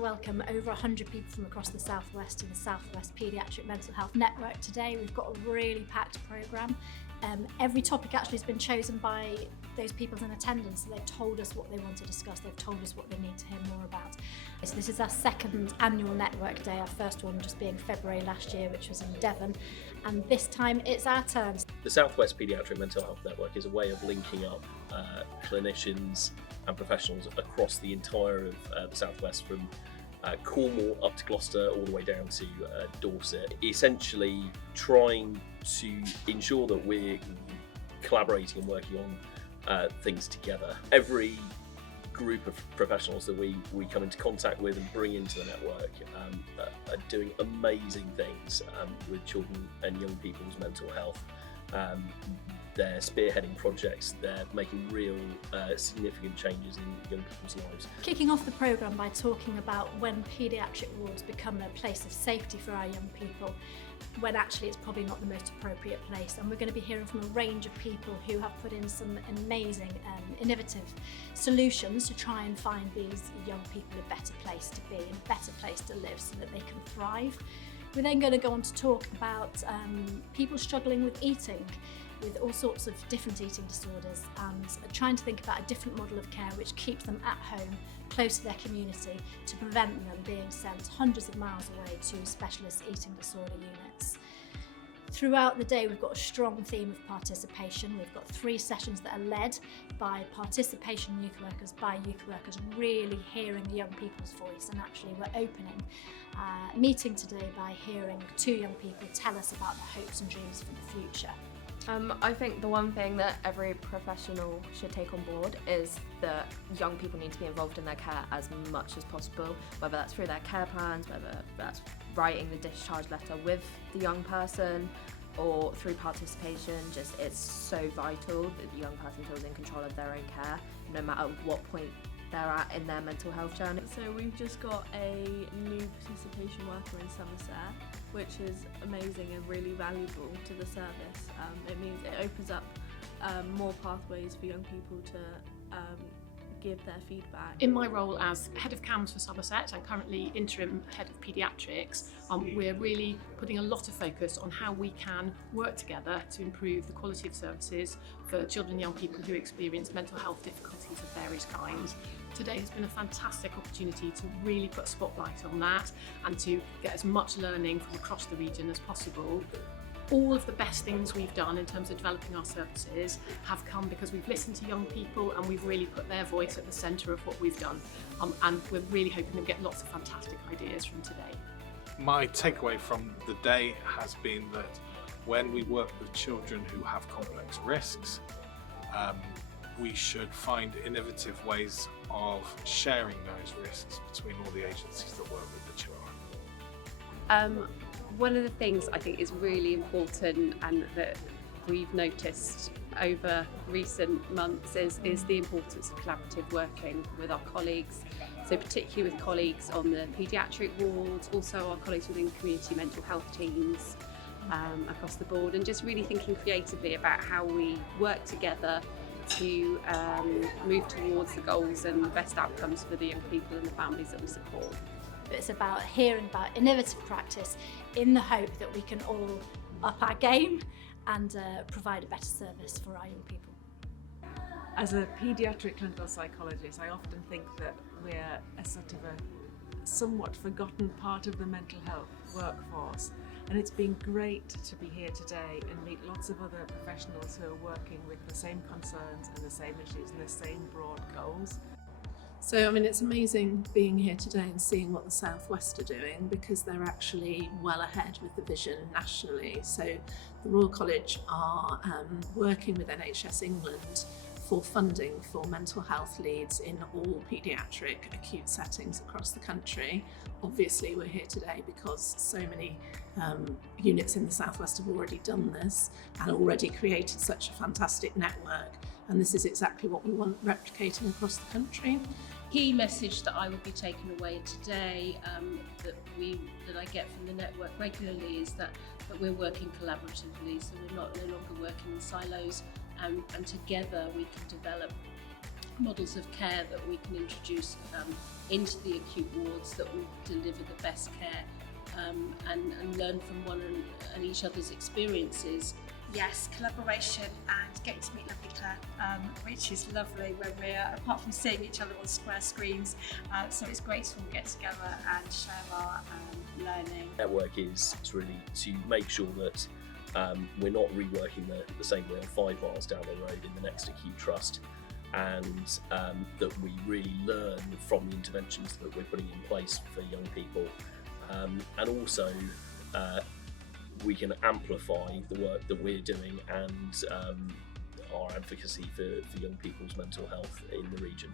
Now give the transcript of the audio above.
to welcome over 100 people from across the Southwest to the Southwest Paediatric Mental Health Network today. We've got a really packed programme. Every topic actually has been chosen by those people in attendance, so they've told us what they want to discuss, they've told us what they need to hear more about. So this is our second annual network day, our first one just being February last year, which was in Devon, and this time it's our turn. The Southwest Paediatric Mental Health Network is a way of linking up clinicians and professionals across the entire of the Southwest, from Cornwall up to Gloucester, all the way down to Dorset, essentially trying to ensure that we're collaborating and working on things together. Every group of professionals that we come into contact with and bring into the network are doing amazing things with children and young people's mental health. They're spearheading projects, they're making real significant changes in young people's lives. Kicking off the programme by talking about when paediatric wards become a place of safety for our young people, when actually it's probably not the most appropriate place. And we're going to be hearing from a range of people who have put in some amazing innovative solutions to try and find these young people a better place to be and a better place to live so that they can thrive. We're then going to go on to talk about people struggling with eating, with all sorts of different eating disorders, and trying to think about a different model of care which keeps them at home, close to their community, to prevent them being sent hundreds of miles away to specialist eating disorder units. Throughout the day we've got a strong theme of participation. We've got 3 sessions that are led by participation youth workers, by youth workers really hearing the young people's voice, and actually we're opening meeting today by hearing 2 young people tell us about their hopes and dreams for the future. I think the one thing that every professional should take on board is that young people need to be involved in their care as much as possible, whether that's through their care plans, whether that's writing the discharge letter with the young person, or through participation. Just, it's so vital that the young person feels in control of their own care, no matter what point they're at in their mental health journey. So we've just got a new participation worker in Somerset, which is amazing and really valuable to the service. It means it opens up more pathways for young people to give their feedback. In my role as Head of CAMS for Somerset and currently Interim Head of Paediatrics, we're really putting a lot of focus on how we can work together to improve the quality of services for children and young people who experience mental health difficulties of various kinds. Today has been a fantastic opportunity to really put a spotlight on that and to get as much learning from across the region as possible. All of the best things we've done in terms of developing our services have come because we've listened to young people and we've really put their voice at the centre of what we've done. And we're really hoping to get lots of fantastic ideas from today. My takeaway from the day has been that when we work with children who have complex risks, we should find innovative ways of sharing those risks between all the agencies that work with the children. One of the things I think is really important and that we've noticed over recent months is the importance of collaborative working with our colleagues. So particularly with colleagues on the paediatric wards, also our colleagues within community mental health teams across the board, and just really thinking creatively about how we work together to move towards the goals and the best outcomes for the young people and the families that we support. It's about hearing about innovative practice in the hope that we can all up our game and provide a better service for our young people. As a paediatric clinical psychologist, I often think that we're a sort of a somewhat forgotten part of the mental health workforce. And it's been great to be here today and meet lots of other professionals who are working with the same concerns and the same issues and the same broad goals. So, I mean, it's amazing being here today and seeing what the Southwest are doing, because they're actually well ahead with the vision nationally. So the Royal College are working with NHS England for funding for mental health leads in all paediatric acute settings across the country. Obviously we're here today because so many units in the Southwest have already done this and already created such a fantastic network, and this is exactly what we want replicating across the country. Key message that I would be taking away today that I get from the network regularly is that we're working collaboratively, so we're no longer working in silos, and together we can develop models of care that we can introduce into the acute wards that will deliver the best care, and learn from one and each other's experiences. Yes, collaboration and getting to meet lovely Claire, which is lovely when we're, apart from seeing each other on square screens, so it's great to all get together and share our learning. Network is really to make sure that we're not reworking the same wheel 5 miles down the road in the next acute trust, and that we really learn from the interventions that we're putting in place for young people, and also we can amplify the work that we're doing and our advocacy for young people's mental health in the region.